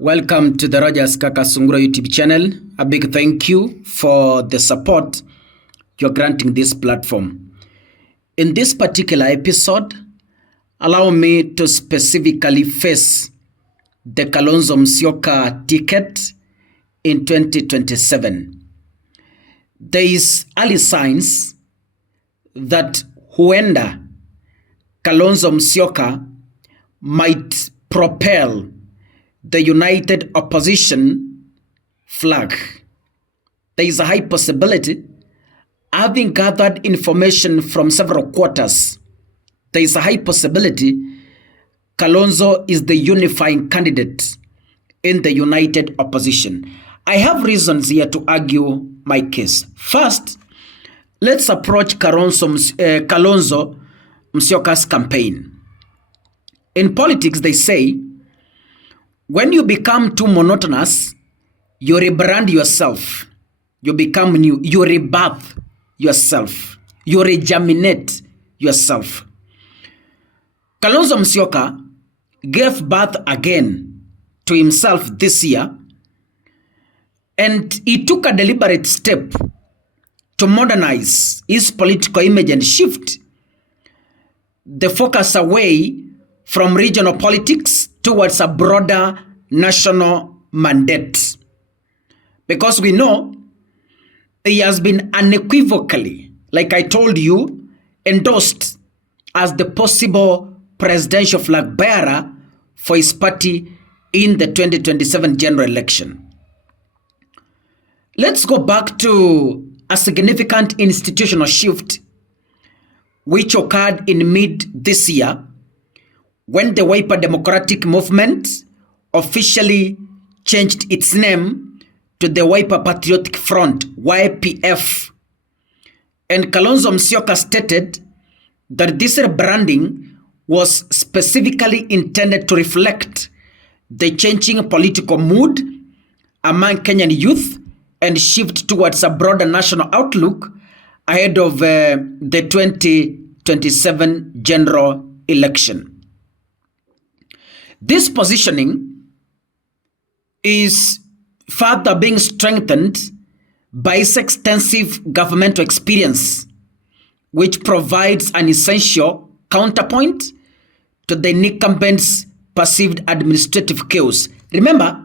Welcome to the Rogers Kaka Sungura YouTube channel. A big thank you for the support you're granting this platform. In this particular episode, allow me to specifically face the Kalonzo Musyoka ticket in 2027. There is early signs that huenda Kalonzo Musyoka might propel the united opposition flag. There is a high possibility, having gathered information from several quarters, there is a high possibility Kalonzo is the unifying candidate in the united opposition. I have reasons here to argue my case. First, let's approach Kalonzo Musyoka's campaign. In politics, they say, when you become too monotonous, you rebrand yourself. You become new. You rebirth yourself. You regeminate yourself. Kalonzo Musyoka gave birth again to himself this year, and he took a deliberate step to modernize his political image and shift the focus away from regional politics towards a broader national mandate. Because we know he has been unequivocally, like I told you, endorsed as the possible presidential flag bearer for his party in the 2027 general election. Let's go back to a significant institutional shift which occurred in mid this year when the Wiper Democratic Movement officially changed its name to the Wiper Patriotic Front, YPF. And Kalonzo Musyoka stated that this rebranding was specifically intended to reflect the changing political mood among Kenyan youth and shift towards a broader national outlook ahead of the 2027 general election. This positioning is further being strengthened by its extensive governmental experience, which provides an essential counterpoint to the incumbent's perceived administrative chaos. Remember,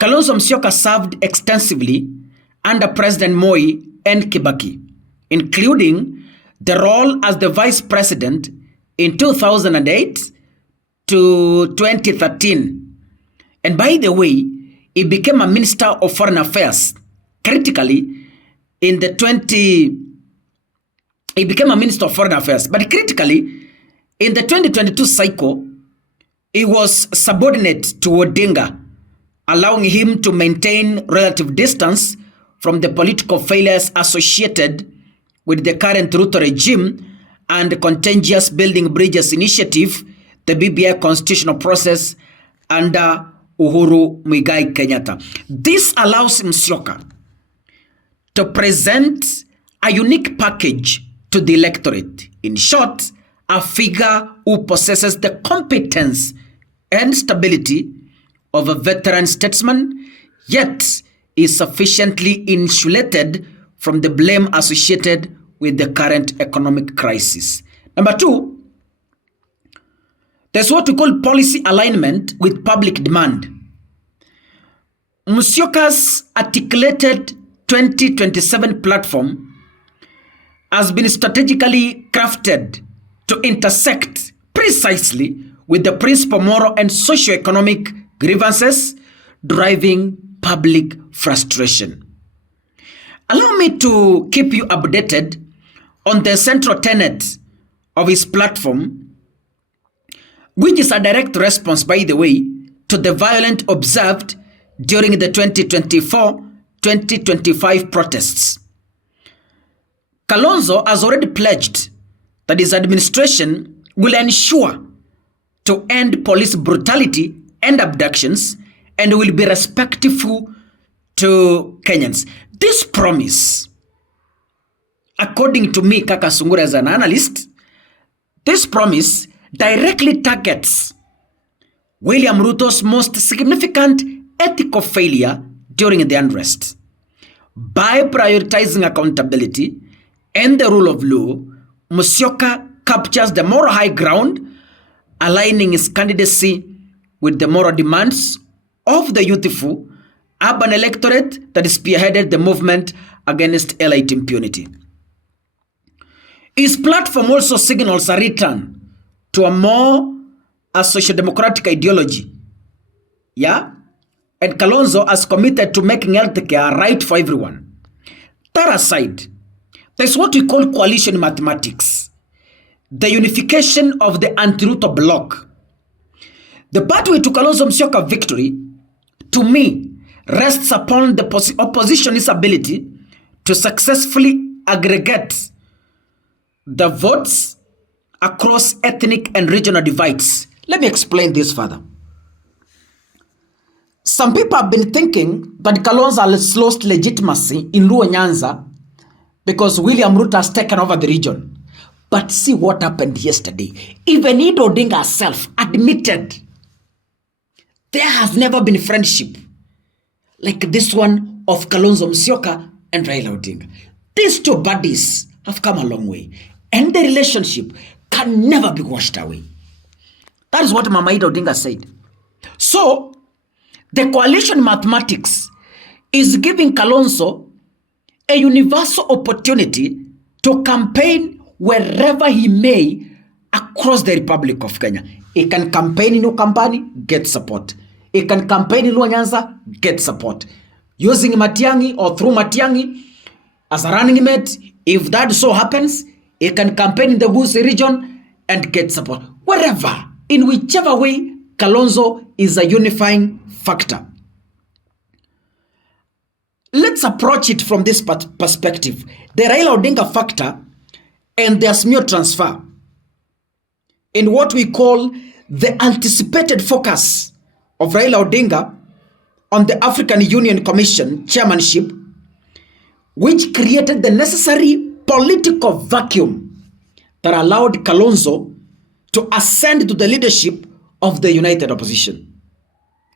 Kalonzo Musyoka served extensively under President Moi and Kibaki, including the role as the vice president in 2008 to 2013. And by the way, he became a minister of foreign affairs. Critically, in the he became a minister of foreign affairs. But critically, in the 2022 cycle, he was subordinate to Odinga, allowing him to maintain relative distance from the political failures associated with the current Ruto regime and the contagious Building Bridges initiative, the BBI constitutional process under Uhuru Muigai Kenyatta. This allows Musyoka to present a unique package to the electorate. In short, a figure who possesses the competence and stability of a veteran statesman, yet is sufficiently insulated from the blame associated with the current economic crisis. Number two, there's what we call policy alignment with public demand. Musyoka's articulated 2027 platform has been strategically crafted to intersect precisely with the principal moral and socio-economic grievances driving public frustration. Allow me to keep you updated on the central tenet of his platform, which is a direct response, by the way, to the violence observed during the 2024-2025 protests. Kalonzo has already pledged that his administration will ensure to end police brutality and abductions and will be respectful to Kenyans. This promise, according to me, Kaka Sungura, as an analyst, this promise directly targets William Ruto's most significant ethical failure during the unrest. By prioritizing accountability and the rule of law, Musyoka captures the moral high ground, aligning his candidacy with the moral demands of the youthful urban electorate that spearheaded the movement against elite impunity. His platform also signals a return to a social-democratic ideology. Yeah? And Kalonzo has committed to making healthcare right for everyone. That aside, there's what we call coalition mathematics. The unification of the anti-Ruto bloc. The pathway to Kalonzo Musyoka victory, to me, rests upon the opposition's ability to successfully aggregate the votes across ethnic and regional divides. Let me explain this further. Some people have been thinking that Kalonzo has lost legitimacy in Luo Nyanza because William Ruto has taken over the region. But see what happened yesterday. Even Ida Odinga herself admitted there has never been friendship like this one of Kalonzo Musyoka and Raila Odinga. These two buddies have come a long way, and the relationship can never be washed away. That is what Mama Ida Odinga said. So, the coalition mathematics is giving Kalonzo a universal opportunity to campaign wherever he may across the Republic of Kenya. He can campaign in Ukambani, get support. He can campaign in Luo Nyanza, get support. Using Matiang'i or through Matiang'i as a running mate, if that so happens, he can campaign in the Gusii region and get support. Wherever, in whichever way, Kalonzo is a unifying factor. Let's approach it from this perspective. The Raila Odinga factor and the Azimio transfer in what we call the anticipated focus of Raila Odinga on the African Union Commission chairmanship, which created the necessary political vacuum that allowed Kalonzo to ascend to the leadership of the united opposition.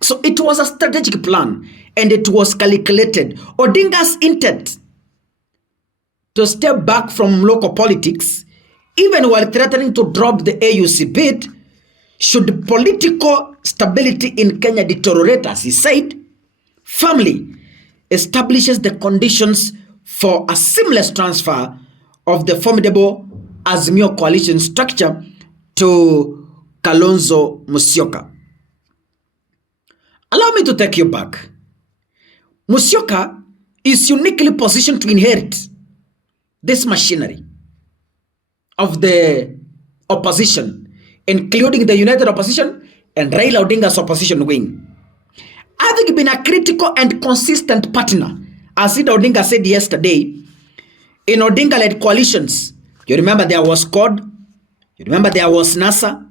So it was a strategic plan and it was calculated. Odinga's intent to step back from local politics, even while threatening to drop the AUC bid, should political stability in Kenya deteriorate, as he said, firmly establishes the conditions for a seamless transfer of the formidable Azimio coalition structure to Kalonzo Musyoka. Allow me to take you back. Musyoka is uniquely positioned to inherit this machinery of the opposition, including the united opposition and Raila Odinga's opposition wing. Having been a critical and consistent partner, as Ida Odinga said yesterday, in Odinga-led coalitions. You remember there was CORD, you remember there was NASA,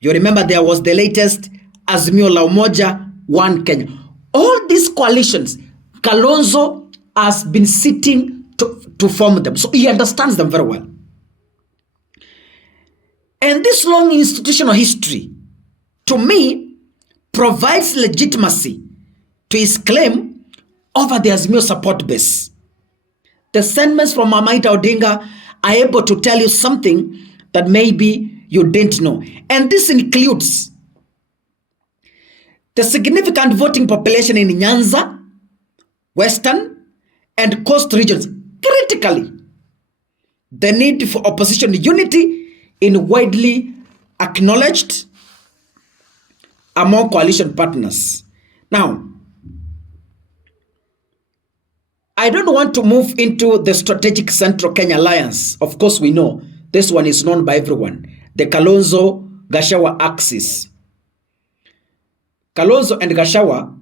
you remember there was the latest Azimio la Umoja, One Kenya. All these coalitions, Kalonzo has been sitting to form them. So he understands them very well. And this long institutional history, to me, provides legitimacy to his claim over the Azimio support base. The sentiments from Mama Ida Odinga are able to tell you something that maybe you didn't know. And this includes the significant voting population in Nyanza, Western, and Coast regions. Critically, the need for opposition unity in widely acknowledged among coalition partners. Now, I don't want to move into the strategic Central Kenya Alliance. Of course, we know this one is known by everyone. The Kalonzo Gachagua axis. Kalonzo and Gachagua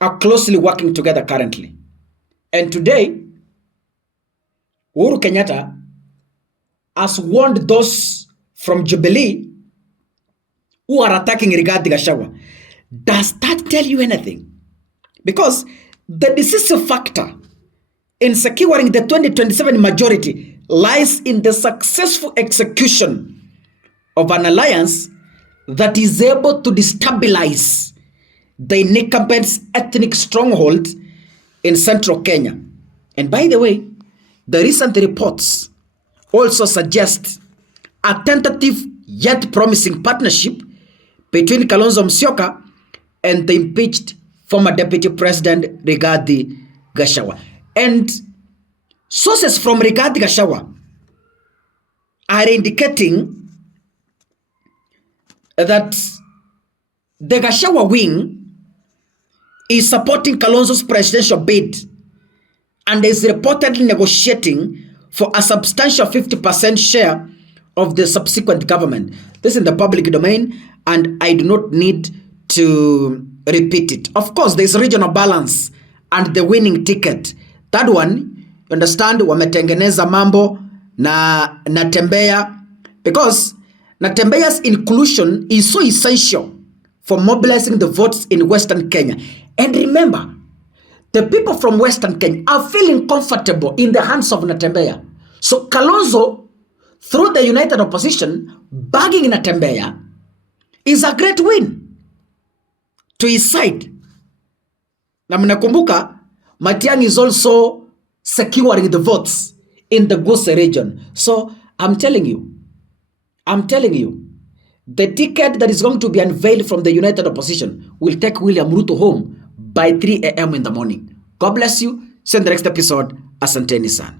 are closely working together currently. And today, Uhuru Kenyatta has warned those from Jubilee who are attacking Rigathi Gachagua. Does that tell you anything? Because the decisive factor in securing the 2027 majority lies in the successful execution of an alliance that is able to destabilize the incumbent's ethnic stronghold in central Kenya. And by the way, the recent reports also suggest a tentative yet promising partnership between Kalonzo Musyoka and the impeached former Deputy President Rigathi Gachagua. And sources from Rigathi Gachagua are indicating that the Gachagua wing is supporting Kalonzo's presidential bid and is reportedly negotiating for a substantial 50% share of the subsequent government. This is in the public domain, and I do not need to repeat it. Of course, there is regional balance and the winning ticket. That one, you understand, wametengeneza mambo na Natembeya, because Natembeya's inclusion is so essential for mobilizing the votes in Western Kenya. And remember, the people from Western Kenya are feeling comfortable in the hands of Natembeya. So Kalonzo, through the united opposition, bagging Natembeya is a great win to his side. Na mnakumbuka, Matiang'i is also securing the votes in the Gusii region. So I'm telling you, the ticket that is going to be unveiled from the united opposition will take William Ruto home by 3 a.m. in the morning. God bless you. See you in the next episode. Asanteni sana.